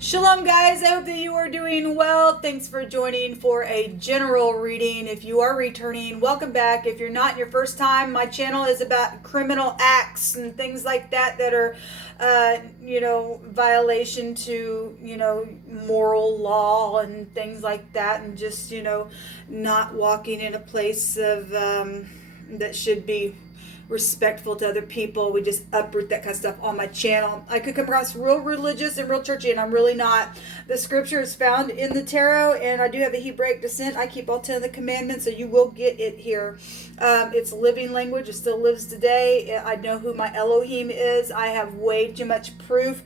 Shalom guys, I hope that you are doing well. Thanks for joining for a general reading. If you are returning, welcome back. If you're not your first time, my channel is about criminal acts and things like that that are violation to, moral law and things like that, and just, not walking in a place of that should be respectful to other people. We just uproot that kind of stuff on my channel. I could come across real religious and real churchy, and I'm really not. The scripture is found in the tarot, and I do have a Hebraic descent. I keep all 10 of the commandments, so you will get it here. It's living language. It still lives today. I know who my Elohim is. I have way too much proof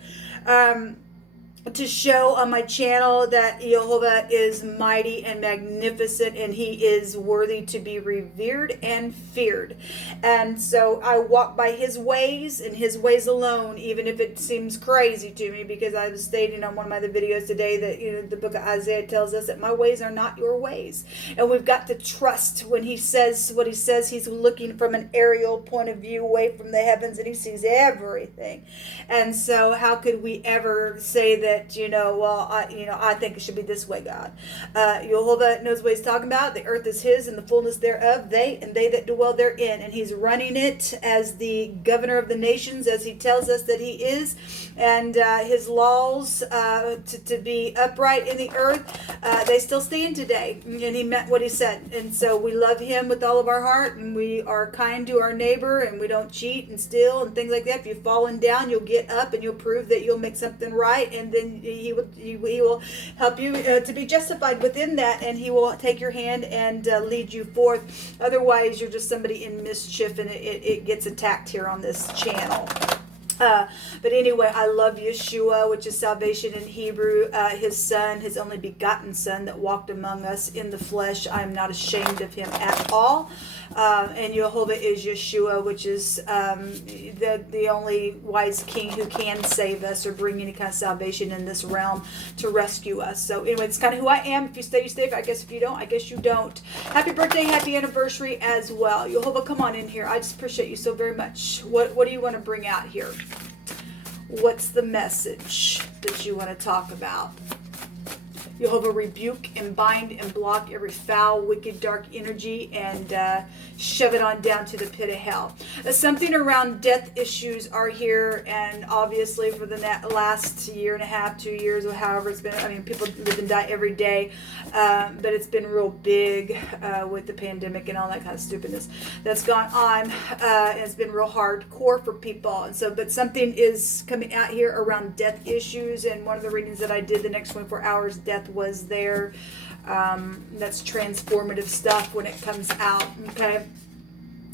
to show on my channel that Jehovah is mighty and magnificent, and he is worthy to be revered and feared. And so I walk by his ways and his ways alone, even if it seems crazy to me, because I was stating on one of my other videos today that the book of Isaiah tells us that my ways are not your ways, and we've got to trust when he says what he says. He's looking from an aerial point of view away from the heavens, and he sees everything. And so how could we ever say that I think it should be this way, God? Jehovah knows what he's talking about. The earth is his and the fullness thereof, they that dwell therein. And he's running it as the governor of the nations, as he tells us that he is. And his laws to be upright in the earth, they still stand today. And he meant what he said. And so we love him with all of our heart, and we are kind to our neighbor, and we don't cheat and steal and things like that. If you've fallen down, you'll get up and you'll prove that you'll make something right, and then he will help you to be justified within that, and he will take your hand and lead you forth. Otherwise, you're just somebody in mischief, and it gets attacked here on this channel. But anyway, I love Yeshua, which is salvation in Hebrew, his son, his only begotten son that walked among us in the flesh. I am not ashamed of him at all. And Jehovah is Yeshua, which is the only wise king who can save us or bring any kind of salvation in this realm to rescue us. So anyway, it's kind of who I am. If you stay, you stay. I guess if you don't, I guess you don't. Happy birthday, happy anniversary as well. Jehovah, come on in here. I just appreciate you so very much. What do you want to bring out here? What's the message that you want to talk about? Jehovah, rebuke and bind and block every foul, wicked, dark energy, and shove it on down to the pit of hell. Something around death issues are here, and obviously for the last year and a half, 2 years, or however it's been, people live and die every day, but it's been real big with the pandemic and all that kind of stupidness that's gone on, and it's been real hardcore for people. And so, but something is coming out here around death issues, and one of the readings that I did the next 24 hours, death was there. That's transformative stuff when it comes out. Okay.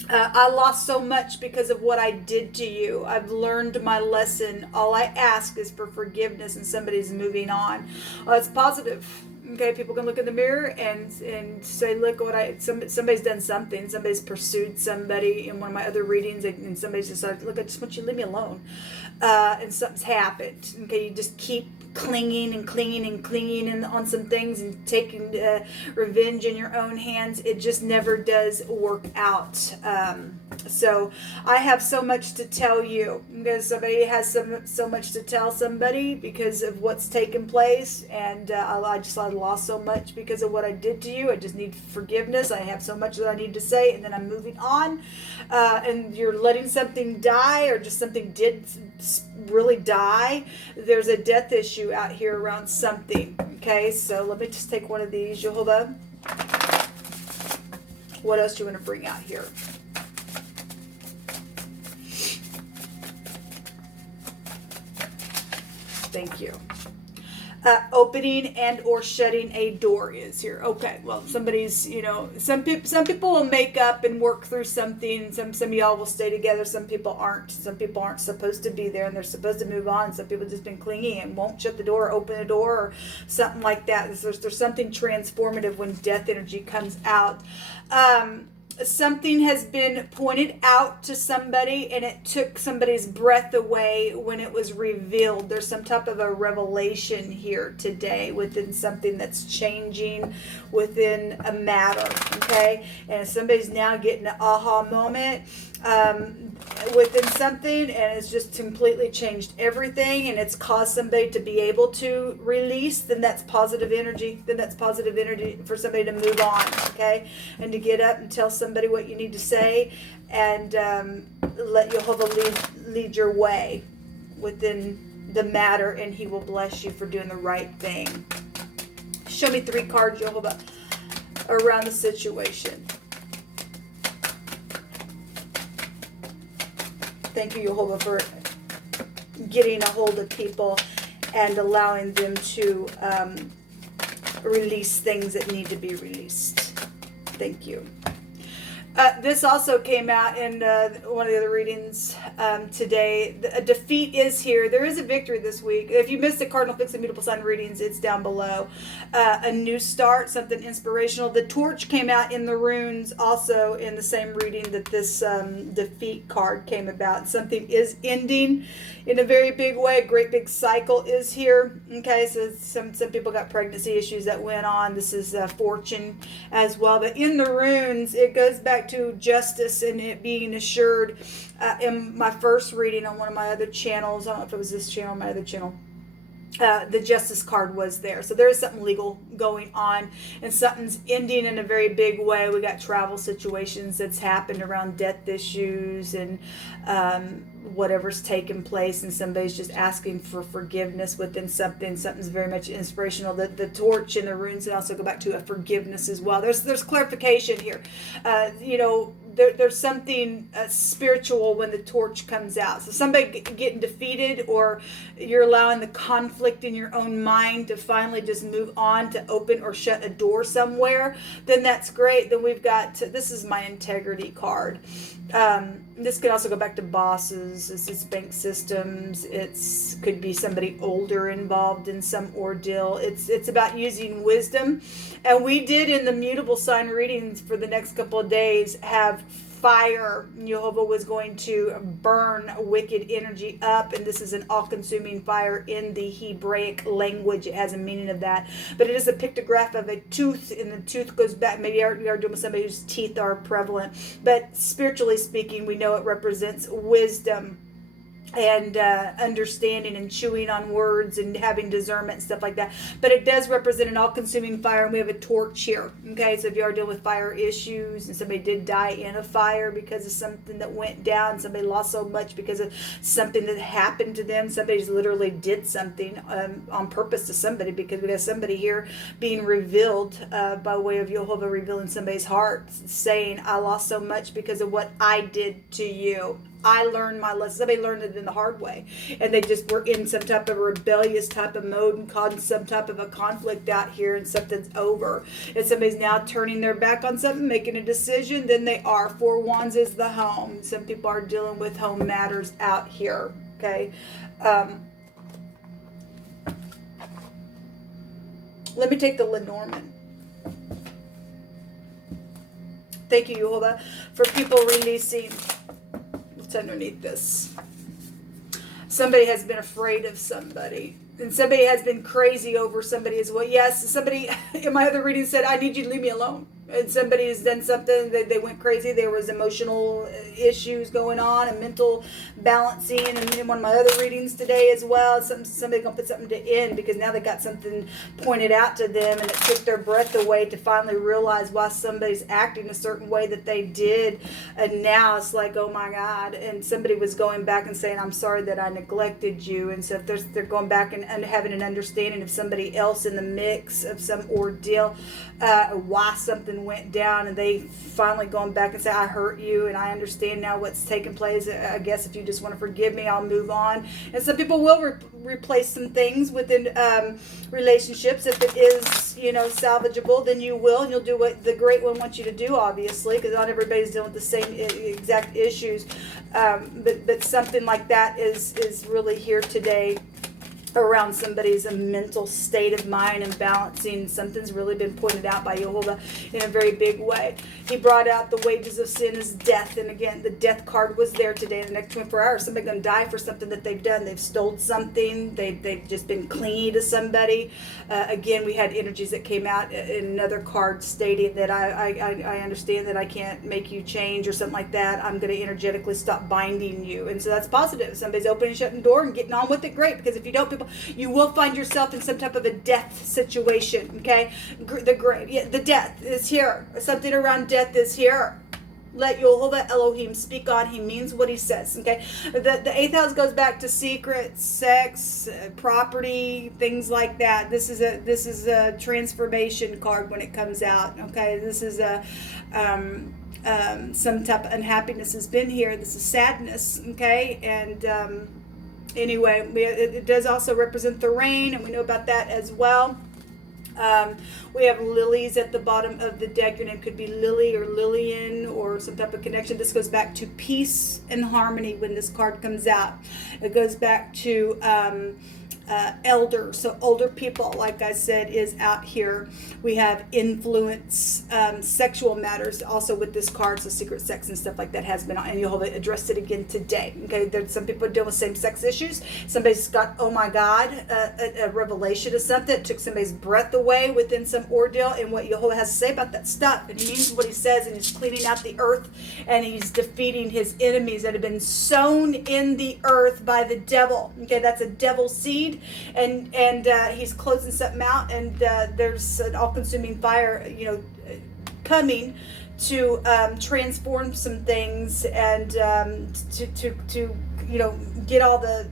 I lost so much because of what I did to you. I've learned my lesson. All I ask is for forgiveness, and somebody's moving on. Well, it's positive. Okay, people can look in the mirror and say, look what somebody's done something. Somebody's pursued somebody in one of my other readings, and somebody's decided, look, I just want you to leave me alone. And something's happened. Okay, you just keep clinging on some things and taking revenge in your own hands. It just never does work out. So I have so much to tell you, because somebody has so much to tell somebody because of what's taken place, and I lost so much because of what I did to you. I just need forgiveness. I have so much that I need to say, and then I'm moving on. And you're letting something die, or just something did really die. There's a death issue out here around something. Okay, so let me just take one of these. Jehovah, what else do you want to bring out here? Thank you. Opening and or shutting a door is here. Okay, well, somebody's, some people will make up and work through something. Some of y'all will stay together. Some people aren't. Some people aren't supposed to be there, and they're supposed to move on. Some people just been clingy and won't shut the door, open the door, or something like that. There's something transformative when death energy comes out. Something has been pointed out to somebody, and it took somebody's breath away when it was revealed. There's some type of a revelation here today within something that's changing within a matter, okay? And somebody's now getting an aha moment. within something, and it's just completely changed everything, and it's caused somebody to be able to release, then that's positive energy. Then that's positive energy for somebody to move on, okay? And to get up and tell somebody what you need to say, and let Jehovah lead your way within the matter, and he will bless you for doing the right thing. Show me 3 cards, Jehovah, around the situation. Thank you, Jehovah, for getting a hold of people and allowing them to release things that need to be released. Thank you. This also came out in one of the other readings today. A defeat is here. There is a victory this week. If you missed the Cardinal Fixed and Mutable Sign readings, it's down below. A new start, something inspirational. The torch came out in the runes also in the same reading that this defeat card came about. Something is ending in a very big way. A great big cycle is here. Okay, so some people got pregnancy issues that went on. This is fortune as well. But in the runes, it goes back to justice and it being assured. In my first reading on one of my other channels, I don't know if it was this channel or my other channel, the justice card was there. So there is something legal going on, and something's ending in a very big way. We got travel situations that's happened around death issues and whatever's taken place, and somebody's just asking for forgiveness within something. Something's very much inspirational. The torch and the runes and also go back to a forgiveness as well. There's clarification here. There's something spiritual when the torch comes out. So somebody getting defeated, or you're allowing the conflict in your own mind to finally just move on to open or shut a door somewhere, then that's great. Then we've got, this is my integrity card. This could also go back to bosses. This is bank systems. Could be somebody older involved in some ordeal. It's about using wisdom. And we did in the mutable sign readings for the next couple of days have fire. Jehovah was going to burn wicked energy up, and this is an all-consuming fire in the Hebraic language. It has a meaning of that, but it is a pictograph of a tooth, and the tooth goes back. Maybe you are dealing with somebody whose teeth are prevalent, but spiritually speaking, we know it represents wisdom and understanding and chewing on words and having discernment and stuff like that. But it does represent an all-consuming fire, and we have a torch here. Okay, so if you are dealing with fire issues and somebody did die in a fire because of something that went down, somebody lost so much because of something that happened to them, somebody literally did something on purpose to somebody, because we have somebody here being revealed by way of Jehovah revealing somebody's heart, saying, I lost so much because of what I did to you. I learned my lesson. Somebody learned it in the hard way, and they just were in some type of rebellious type of mode and caused some type of a conflict out here, and something's over. And somebody's now turning their back on something, making a decision. Then they are. 4 wands is the home. Some people are dealing with home matters out here. Okay. Let me take the Lenormand. Thank you, Jehovah, for people releasing. Underneath this, somebody has been afraid of somebody, and somebody has been crazy over somebody as well. Yes, somebody in my other reading said, I need you to leave me alone. And somebody has done something that they went crazy. There was emotional issues going on and mental balancing. And in one of my other readings today as well, somebody gonna put something to end because now they got something pointed out to them, and it took their breath away to finally realize why somebody's acting a certain way that they did. And now it's like, oh my God. And somebody was going back and saying, I'm sorry that I neglected you. And so if they're going back and having an understanding of somebody else in the mix of some ordeal, why something went down, and they finally gone back and say, I hurt you and I understand now what's taking place. I guess if you just want to forgive me, I'll move on. And some people will replace some things within relationships. If it is, salvageable, then you will, and you'll do what the great one wants you to do, obviously, because not everybody's dealing with the same exact issues. But something like that is really here today. around somebody's mental state of mind and balancing. Something's really been pointed out by Yehovah in a very big way. He brought out the wages of sin is death. And again, the death card was there today. In the next 24 hours, somebody's going to die for something that they've done. They've stole something. They've just been clingy to somebody. Again, we had energies that came out in another card stating that I understand that I can't make you change or something like that. I'm going to energetically stop binding you. And so that's positive. Somebody's opening and shutting the door and getting on with it. Great. Because if you don't, people, you will find yourself in some type of a death situation. Okay, the grave, yeah, the death is here. Something around death is here. Let Yehovah Elohim speak on. He means what he says. Okay, the eighth house goes back to secrets, sex, property, things like that. This is a transformation card when it comes out. Okay, this is a some type of unhappiness has been here. This is sadness. Okay, and anyway, it does also represent the rain, and we know about that as well. We have lilies at the bottom of the deck. Your name could be Lily or Lillian or some type of connection. This goes back to peace and harmony when this card comes out. It goes back to elder, so older people, like I said, is out here. We have influence, sexual matters also with this card, so secret sex and stuff like that has been on, and you'll addressed it again today. Okay, there's some people dealing with same-sex issues. Somebody's got, oh my God, a revelation of something that took somebody's breath away within some ordeal, and what Yehovah has to say about that stuff, and he means what he says, and he's cleaning out the earth, and he's defeating his enemies that have been sown in the earth by the devil. Okay, that's a devil seed. And he's closing something out, and there's an all-consuming fire, coming to transform some things and to get all the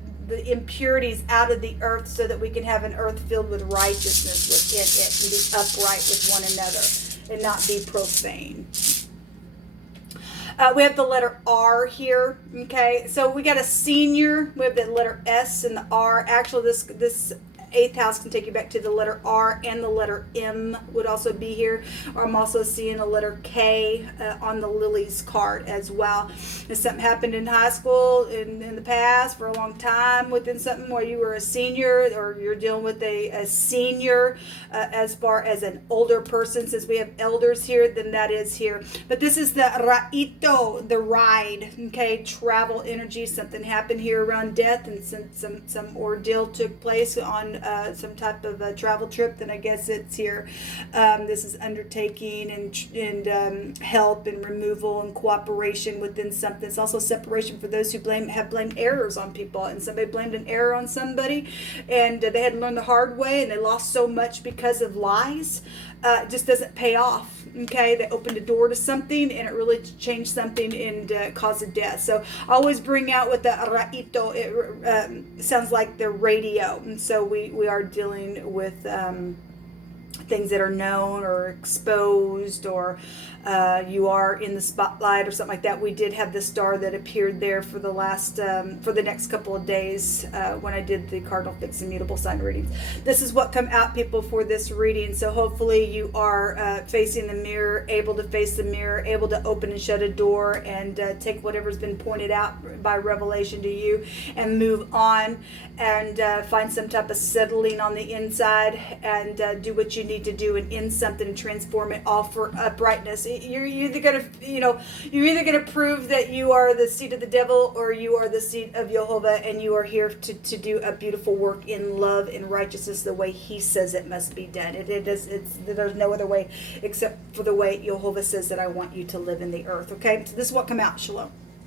impurities out of the earth so that we can have an earth filled with righteousness within it and be upright with one another and not be profane. We have the letter R here, okay? So we got a senior. We have the letter S and the R. Actually, this eighth house can take you back to the letter R, and the letter M would also be here. I'm also seeing a letter K on the Lily's card as well. If something happened in high school in the past for a long time within something where you were a senior, or you're dealing with a senior as far as an older person, since we have elders here, then that is here. But this is the Raito, the ride, okay? Travel energy. Something happened here around death, and some ordeal took place on some type of a travel trip, then I guess it's here. This is undertaking and help and removal and cooperation within something. It's also separation for those who have blamed errors on people, and somebody blamed an error on somebody, and they had to learn the hard way, and they lost so much because of lies. It just doesn't pay off. Okay, they opened a door to something, and it really changed something and caused a death. So I always bring out with the Raito, it sounds like the radio, and so we are dealing with things that are known or exposed, or you are in the spotlight or something like that. We did have the star that appeared there for the last for the next couple of days when I did the cardinal fixed and mutable sign readings. This is what come out, people, for this reading. So hopefully you are facing the mirror, able to face the mirror, able to open and shut a door, and take whatever's been pointed out by revelation to you and move on, and find some type of settling on the inside, and do what you need to do and in something and transform it all for uprightness. You're either gonna prove that you are the seed of the devil, or you are the seed of Yehovah, and you are here to do a beautiful work in love and righteousness the way he says it must be done. There's no other way except for the way Yehovah says that I want you to live in the earth. Okay, so this is what come out. Shalom.